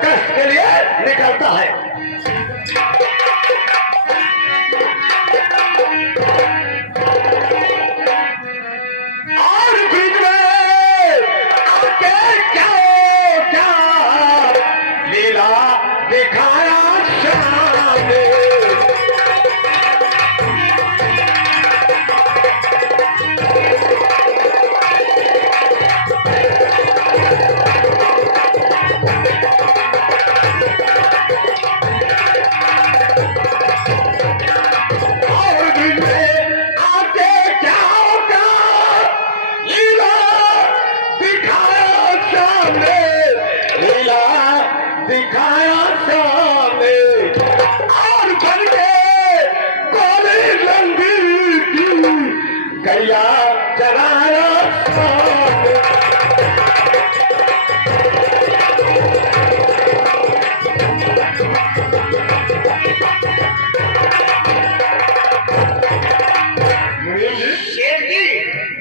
कष्ट के लिए निकलता है। और बीच में आके क्या लीला दिखाया शाम ने। दिखाया सामने और बन के गोली लंगी की गैया चराया सामने। शेर जी,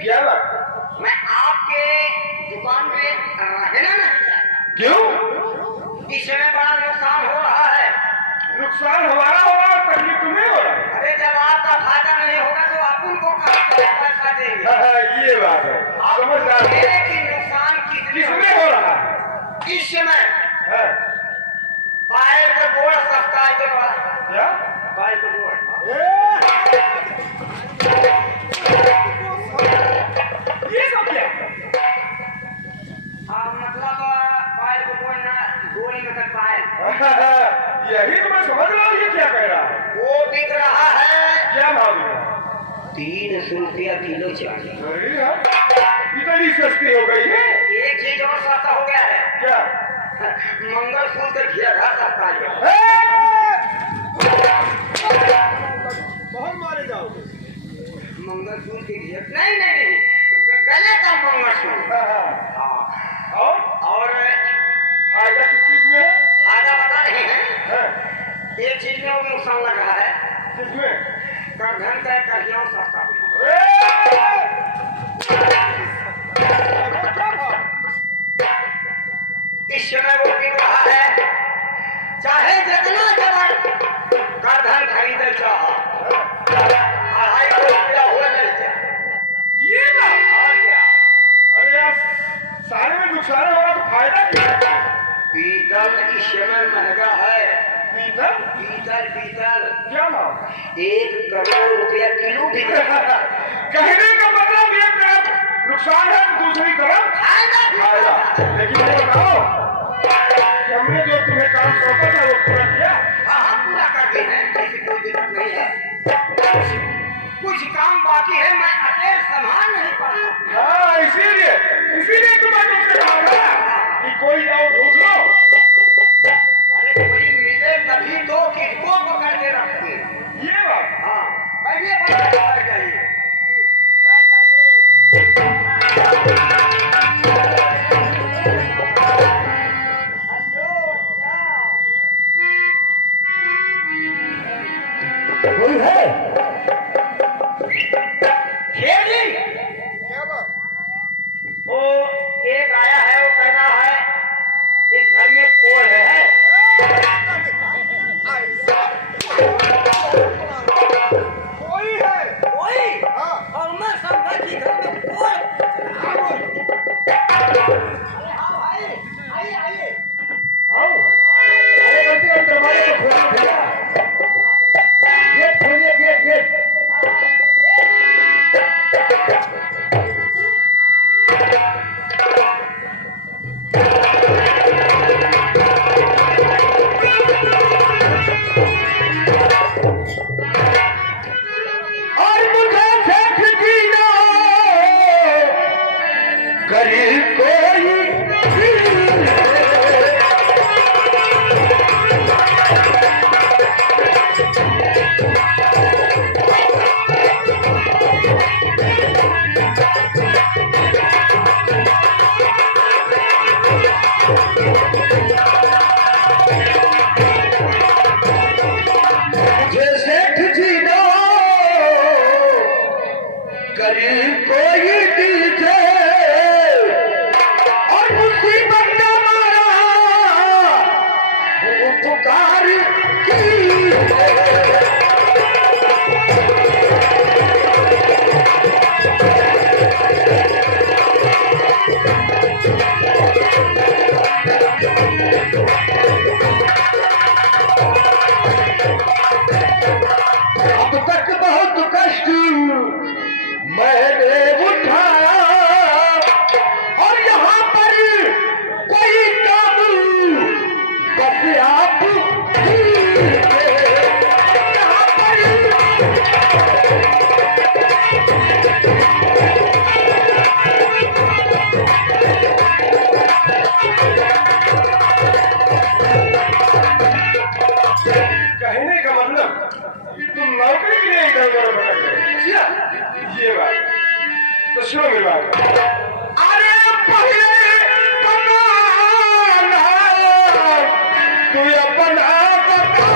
क्या बात? मैं आपके दुकान में रहना नहीं चाहता। क्यों? इस समय बड़ा नुकसान हो रहा है। नुकसान हमारा हो रहा है, तकलीफ तुम्हें हो रहा है। अरे जब आपका फायदा नहीं होगा तो अपन को कहाँ से पैसा देंगे? ये बात है, समझदार। लेकिन नुकसान किसमें हो रहा है? इस समय हाँ। पायल का गोड़ सस्ता है। क्या? पायल का गोड़ ये सब क्या? मतलब पायल को गोड़ ना गोली में कर पायल। यही तो मैं समझ रहा हूँ, ये क्या कह रहा है? वो बिक रहा है क्या भाव है? 300 रुपया किलो चाहिए। अरे यार, इतनी सस्ती हो गई है। एक चीज और सस्ता हो गया है। क्या? मंगलसूत्र का घेरा सस्ता है। बहुत मारे जाओगे। मंगलसूत्र के घेरा नहीं नहीं नहीं, गले का मंगलसूत्र। और फायदा किस चीज में है? फायदा बता रहे हैं। एक चीज में वो नुकसान लग रहा है। किसमें? करधन का कहियों सस्ता हुआ। इस समय वो बिक रहा है, चाहे जितना जबर करधन खरीदे चाह 250 रुपया हो नहीं चाहे। ये ना? और क्या? अरे यार, सारे में नुकसान हो रहा तो फायदा क्या? पीतल इस समय महंगा है। पीतल? पीतल पीतल क्या भाव? 1 करोड़ रुपया किलो बिक रहा है। कहने का मतलब एक तरफ नुकसान है, दूसरी तरफ फायदा फायदा। लेकिन ये बताओ कि हमने जो तुम्हें काम सौंपा था वो पूरा किया? हाँ पूरा करते हैं, ऐसी कोई दिक्कत नहीं है। कुछ काम बाकी है, मैं अकेले संभाल नहीं पाता। हाँ, इसीलिए तो मैं तुमसे कहूँगा कि कोई और ढूंढ लो। अरे कोई मिले तभी तो किसको पकड़ के रखते। ये बात। हाँ बैठिए, बैठ जाइए। कोई है? शेर जी, क्या बात? वो एक आया है, वो कहना है तू अपना बता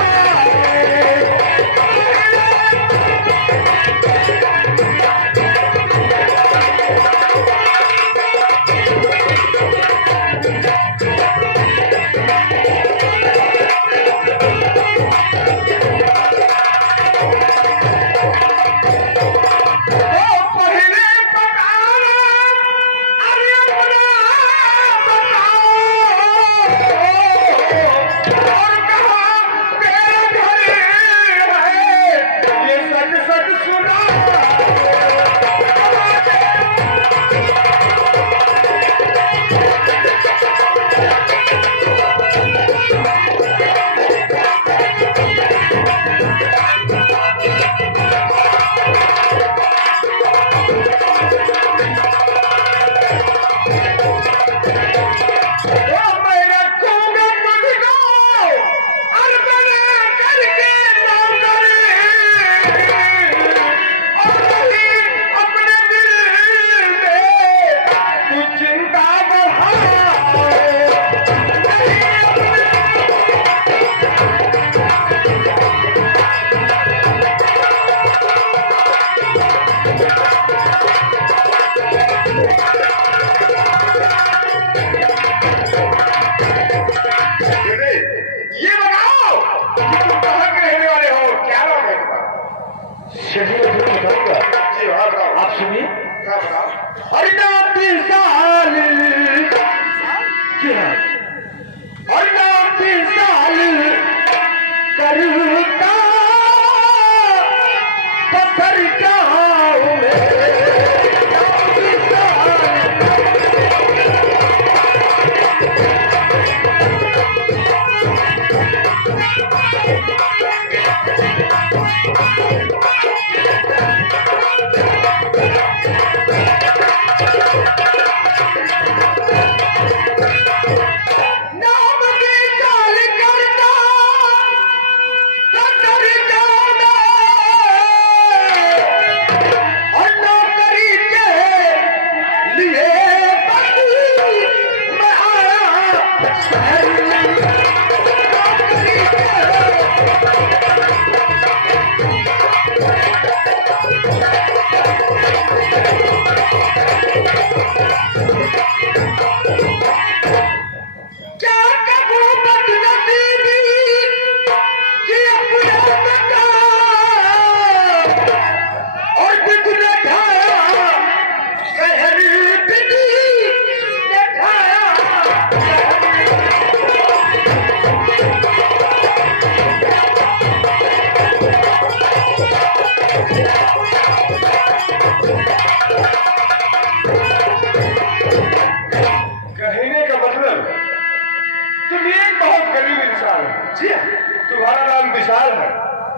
तुम्हारा नाम विशाल है।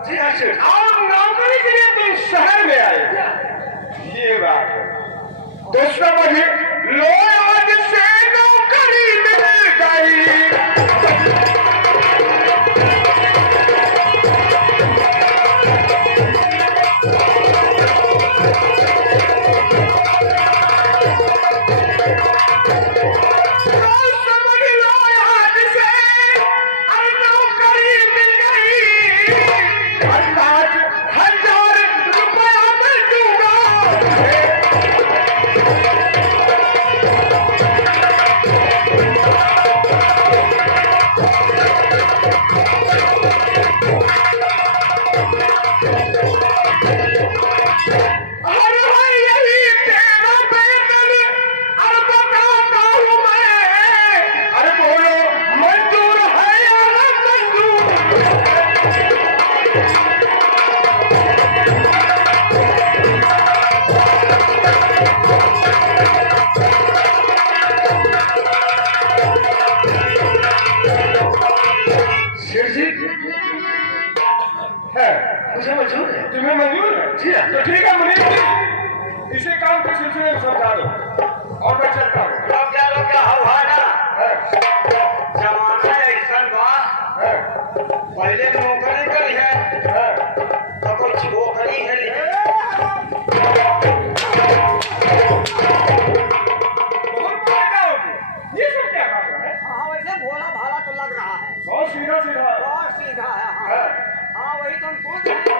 जी हाँ शेठ। और नौकरी के लिए तुम शहर में आए, ये बात है। तो समझ लो आज से नौकरी मिल गई। तुम्हें मंजूर है? जी हाँ। तो ठीक है मुनीर जी, इसी काम के सिलसिले में समझा दो और मैं चलता हूँ। लोग क्या हवाना जमाना ऐसा बा, पहले नौकरी करी है तो कुछ छोकरी है ये सब क्या बात है? हाँ वैसे भोला भाला तो लग रहा है। बहुत सीधी सीधा सीधा है। बहुत सीधा है। हाँ हाँ, वही तो हम सोच रहे हैं।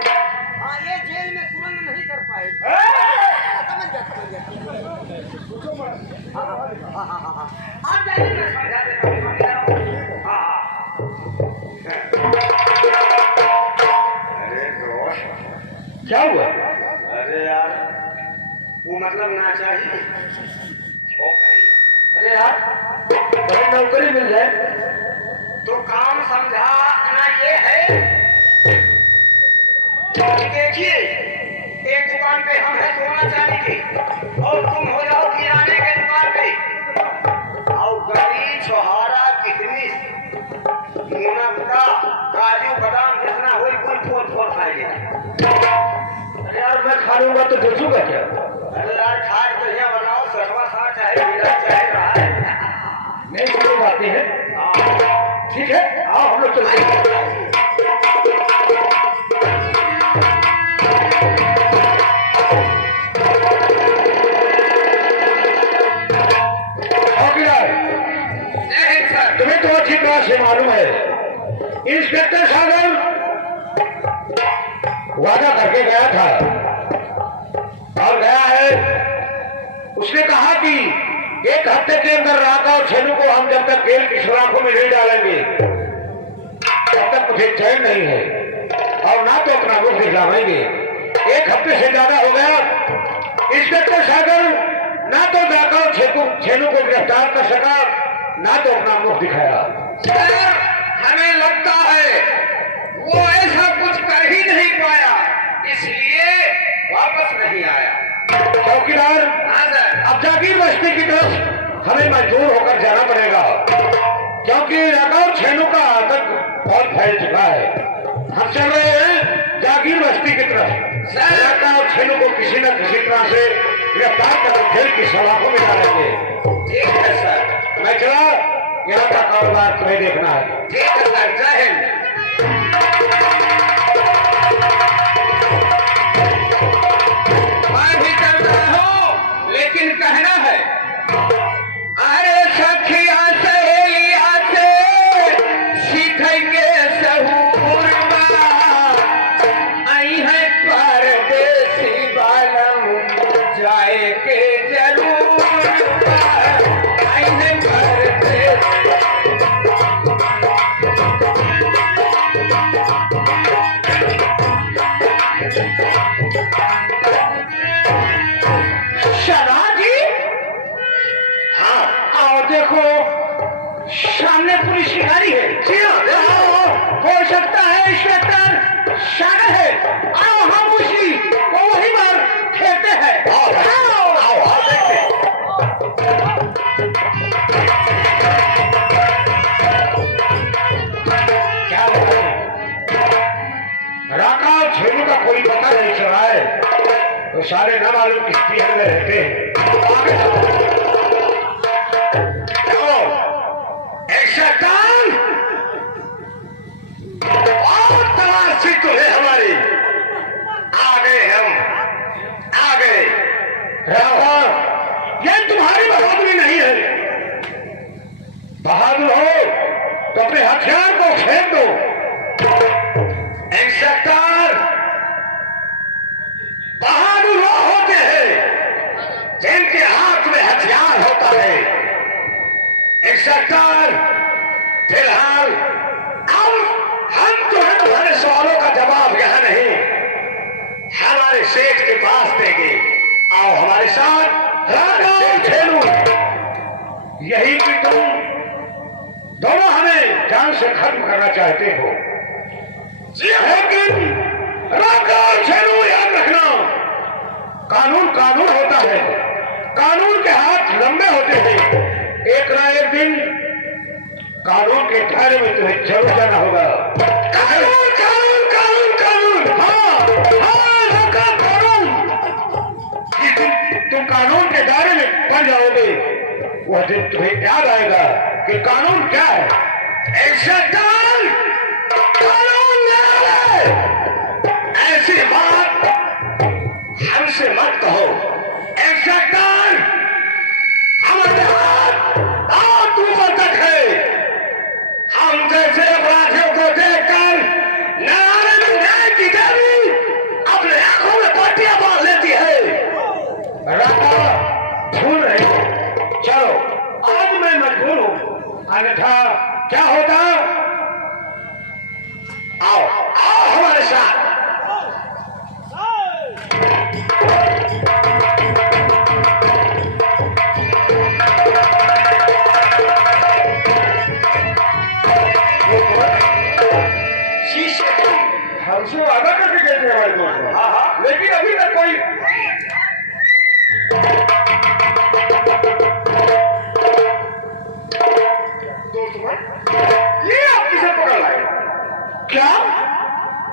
हाँ, ये जेल में सुरंग नहीं कर पाए। समझ गया समझ गया। पूछो मत। हाँ हाँ हाँ हाँ हाँ, आप जाइए, मैं समझा देता हूँ। हाँ हाँ। अरे दोस्त, क्या हुआ? अरे यार, वो मतलब ना चाहिए वो कहीं। अरे यार, कहीं नौकरी मिल जाए तो काम समझा ना ये है कि देखिए, एक दुकान पे हम हैं सोना चांदी की, और तुम हो जाओ किराने के दुकान पे, और गली छोहारा कितनी मुनक्का काजू बादाम जितना हो कोई फोड़ फोड़ खाएगा। अरे यार, मैं खा लूंगा तो बेचूंगा क्या? अरे यार, खाए तो यहाँ बनाओ, सटवा सा चाहे मिला चाहे रहा है। नहीं समझ आती है। ठीक है, आओ हम लोग चलते हैं। तुम्हें तो अच्छी तरह से मालूम है, इंस्पेक्टर साहब वादा करके गया था और गया है। उसने कहा कि एक हफ्ते के अंदर राका और छेनू को हम जब तक जेल की सुराखों में नहीं डालेंगे तब तक मुझे चैन नहीं है, और ना तो अपना मुख दिखलावेंगे। एक हफ्ते से ज्यादा हो गया, इंस्पेक्टर साहब ना तो राका और छेनू को गिरफ्तार कर सका, ना तो अपना मुख दिखाया। सर, हमें लगता है वो ऐसा कुछ कर ही नहीं पाया, इसलिए वापस नहीं आया। चौकीदार, हाँ सर। अब जागीर बस्ती की तरफ हमें मजबूर होकर जाना पड़ेगा, क्योंकि राका और छेनू का आतंक बहुत फैल चुका है। हम चल रहे हैं जागीर बस्ती की तरफ। राका और छेनू को किसी न किसी तरह से गिरफ्तार कर जेल की सलाखों में डालेंगे। ठीक है सर। मैं चला, यहाँ का कारोबार तुम्हें देखना है। ठीक है सर, जय हिंद। मैं भी चल रहा हूँ, लेकिन कहना है, अरे सखिया सहेलिया से सीख के सहूर आई है परदेसी बालम जाए के जरूर आई है परदेसी। शराजी, हाँ आओ देखो, सामने पुलिस की गाड़ी है। जी हाँ, हो सकता है इंस्पेक्टर शागर है। आओ हम उसी को वही बार खेलते हैं। आओ आओ आओ देखते। क्या बताएं? राका और छेनू का कोई पता नहीं चला है, तो सारे न मालूम किस पीहर में रहते हैं। आगे चलो, एक शैतान और तलाशी तो है हमारी। आ गए हम, आ गए। राका, ये तुम्हारी बहादुरी नहीं है। बहादुर हो तो अपने हथियार को फेंक दो। इंस्पेक्टर, बहादुर वो होते हैं जिनके हाथ में हथियार होता है। इंस्पेक्टर, फिलहाल अब हम तुम्हारे सवालों का जवाब यहाँ नहीं, हमारे सेठ के पास देंगे। आओ हमारे साथ। राका और छेनू, यही कि तुम दोनों हमें जान से खत्म करना चाहते हो, लेकिन राका और छेनू याद रखना, कानून कानून होता है, कानून के हाथ लंबे होते हैं। एक ना एक दिन कानून के दायरे में तुम्हें जरूर जाना होगा। कानून कानून कानून कानून, हाँ हाँ राका, कानून। जिस दिन तुम कानून के दायरे में पड़ जाओगे, वह दिन तुम्हें याद आएगा कि कानून क्या है। इंस्पेक्टर, कानून न्याय, ऐसी बात हमसे मत कहो। इंस्पेक्टर, हमारे हाथ और ऊपर तक है। हम जैसे अपराधियों अन्यथा क्या होता? आओ आओ हमारे साथ। शीशे हमसे वादा करके गए थे हमारे दोस्त। हाँ हाँ लेकिन अभी तक कोई ये आप किसे पकड़ लाए? क्या?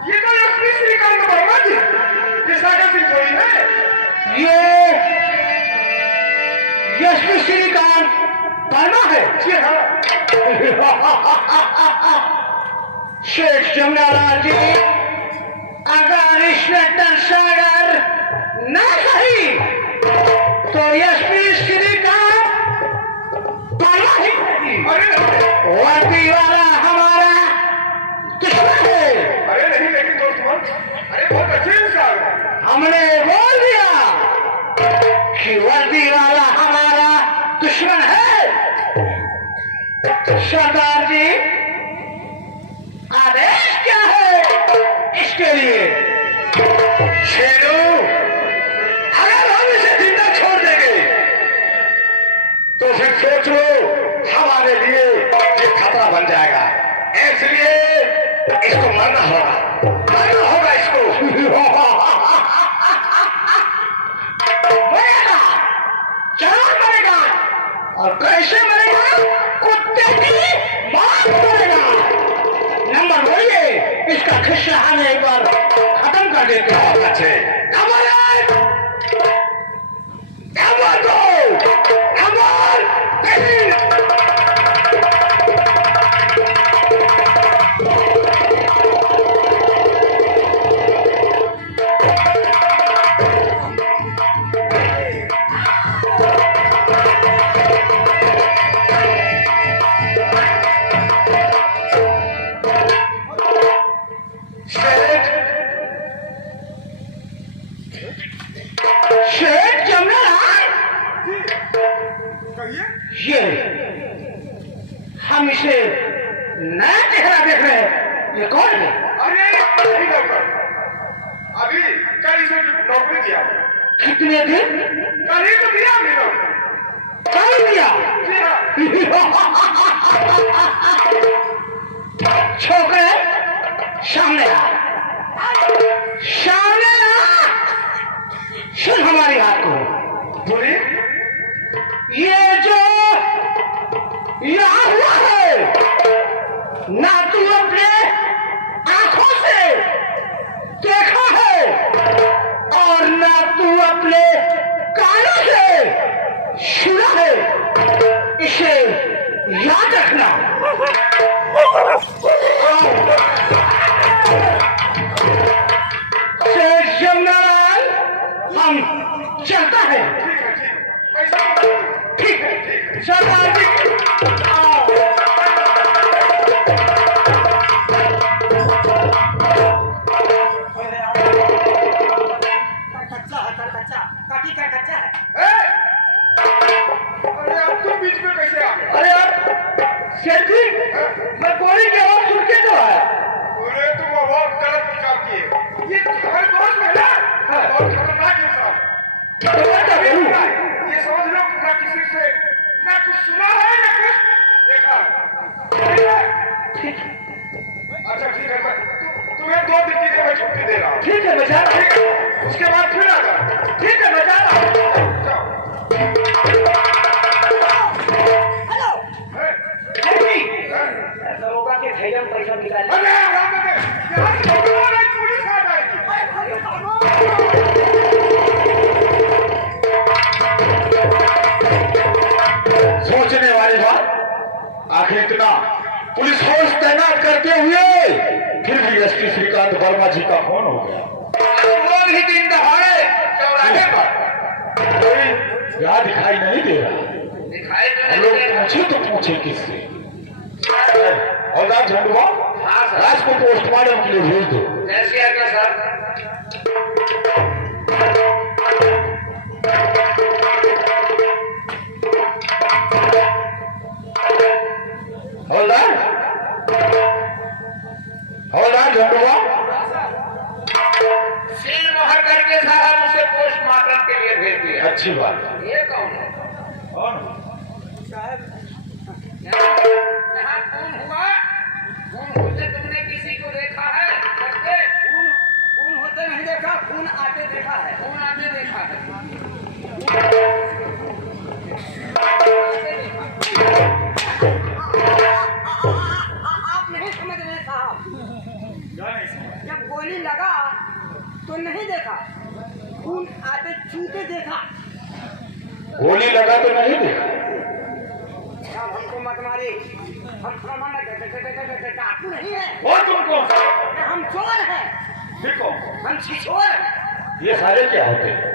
ये तो एसपी श्रीकांत वर्मा जी, ये सागर सिंह थोड़ी है। ये एसपी श्रीकांत वर्मा है। जी हाँ। शेख जमनालाल जी, अगर इंस्पेक्टर सागर न सही तो एसपी श्रीकांत वर्मा ही नहीं। वर्दी वाला हमारा दुश्मन है। अरे नहीं, लेकिन दोस्त अरे बहुत अच्छे इंसान है। हमने बोल दिया कि वर्दी वाला हमारा दुश्मन है। सरदार जी, आदेश क्या है इसके लिए? शेरू, अगर हम इसे जिंदा छोड़ देंगे तो फिर सोच लो हमारे लिए ये खतरा बन जाएगा। इसलिए इसको मरना होगा इसको। मरेगा, जरूर मरेगा। और कैसे मरेगा? कुत्ते की मौत मरेगा। नंबर वही, इसका खिस्सा हम एक बार खत्म कर देते हैं। अच्छे नंबर 2, नंबर 3। शेख जमनालाल, ये हम इसे नया चेहरा देख रहे हैं। ये कौन है? अरे नहीं डॉक्टर, अभी कल इसे नौकरी दिया। कितने दिन? कल ही तो दिया हमने नौकरी। कल दिया? छोकरे सामने आ, सामने आ। सुन हमारी बात को। बोले, ये जो यहाँ हुआ है ना तू अपने आंखों से देखा है और ना तू अपने कानों से सुना है। इसे याद रखना। शेख जमनालाल, हम चलता है। ठीक है सरदार जी। कच्चा है। अरे आप तुम बीच में कैसे आ गए? अरे आप शेख जी, मैं गोली की आवाज सुन के तो आया। अरे तुम आवाज गलत निकाल किए। ये हमारे दोस्त में ना बहुत खतरनाक इंसान है। ये समझ लो ना किसी से ना कुछ सुना है ना कुछ देखा है। अच्छा ठीक है, मैं तुम्हें 2 दिन की मैं छुट्टी दे रहा हूँ। ठीक है बेचारा। ठीक है, उसके बाद फिर आ जाना। ठीक है बेचारा। दरोगा के भैया पैसा निकाल। अरे यहाँ से पुलिस आ जाएगी। सोचने वाली बात। आखिर इतना पुलिस फोर्स तैनात करते हुए फिर भी एसपी श्रीकांत वर्मा जी का फोन हो गया। वो भी दिन दहाड़े चौराहे पर कोई यहाँ दिखाई नहीं दे रहा। दिखाई हम लोग पूछे तो पूछे किससे? हौलदार झंडुआ, हाँ सर। राज को पोस्टमार्टम के लिए भेज दो। कैसे आ गया सर? हवलदार हवलदार झंडुआ सील मोहर करके साहब उसे पोस्टमार्टम के लिए भेज दिया। अच्छी बात है। ये कौन है? कौन? यहाँ खून हुआ? खून होते तुमने किसी को देखा है? बच्चे खून होते नहीं देखा, खून आते देखा है। खून आते देखा है। आप नहीं समझ रहे साहब, जब गोली लगा तो नहीं देखा, खून आते छूते देखा। गोली लगा तो नहीं देखा। साहब हमको मत मारे, हम डाकू नहीं है, वो तुम कौन सा? हम चोर हैं, देखो हम छिछोर हैं। ये सारे क्या होते हैं?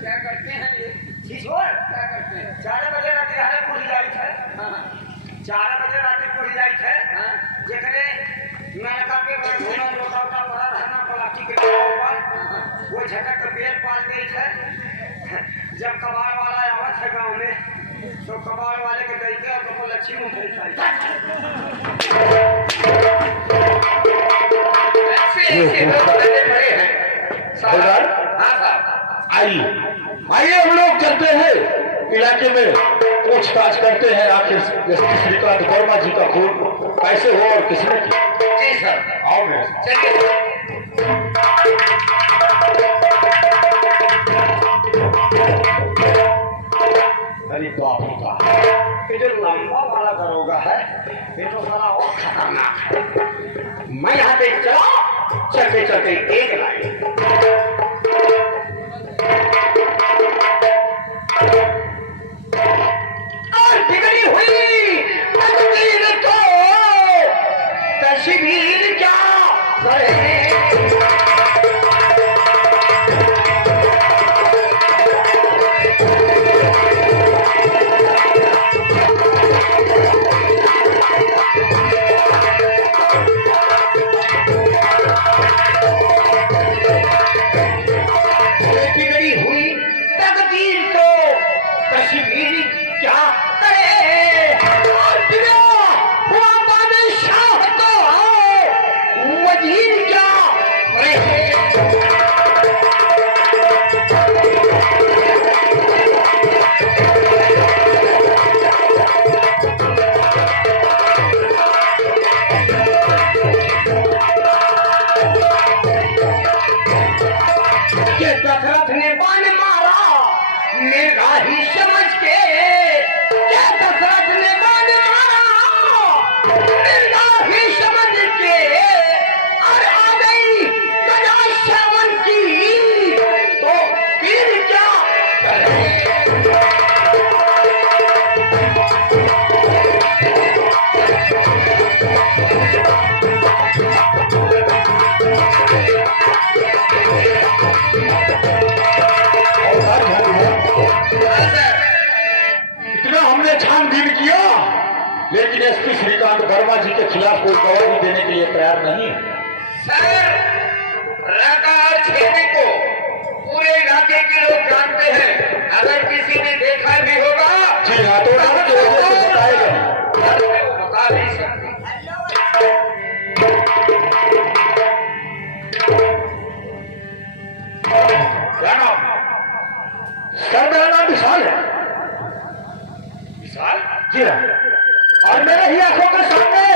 क्या करते हैं ये? छिछोर क्या करते हैं? 4 बजे रात हारे पूरी जाई है, 4 बजे रात पूरी जाई है। जेकरे नलका के बड़ घोड़ा लोटा उटा पड़ा धरना प्लास्टिक के ऊपर, वो झटक के बेल पाल गई है। जब कबाड़ वाला आवत है गांव में, तो कबाड़ वाले के दैके और तो लच्छी उठे है। ऐसे लोग बड़े बड़े हैं। हवलदार हाँ साहब। आइए आइए हम लोग चलते हैं इलाके में, पूछताछ करते हैं आखिर एसपी श्रीकांत वर्मा जी का खून कैसे हो और किसने किया। जी सर। आओ मेरे साथ। चलिए। अरे बाप रे बाप, ये जो लंबा वाला दरोगा है, ये तो सारा और खतरनाक है। मैं यहाँ पे चला, चलते चलते एक लाइन और बिगड़ी हुई तकदीर को तस्वीर क्या करे। बिगड़ी हुई तकदीर को तस्वीर क्या करे। और बिना हुआ बादशाह को वजीर क्या रहे। ये दशरथ ने बाण मारा मेरा ही समझ के, ये दशरथ ने बाण मारा मेरा ही समझ के, और आ गई गजा श्रवण की तो फिर क्या करे। इतना हमने छानबीन किया, लेकिन एसपी श्रीकांत वर्मा जी के खिलाफ कोई गवाही देने के लिए तैयार नहीं। सर, राका और छेदी को पूरे इलाके के लोग जानते हैं। अगर किसी ने देखा भी होगा जी हाँ, तो नाम की वजह से बताएगा। वो बता नहीं सकते। क्या नाम? सर मेरा नाम विशाल है। विशाल? जी हाँ, और मेरे ही आंखों के सामने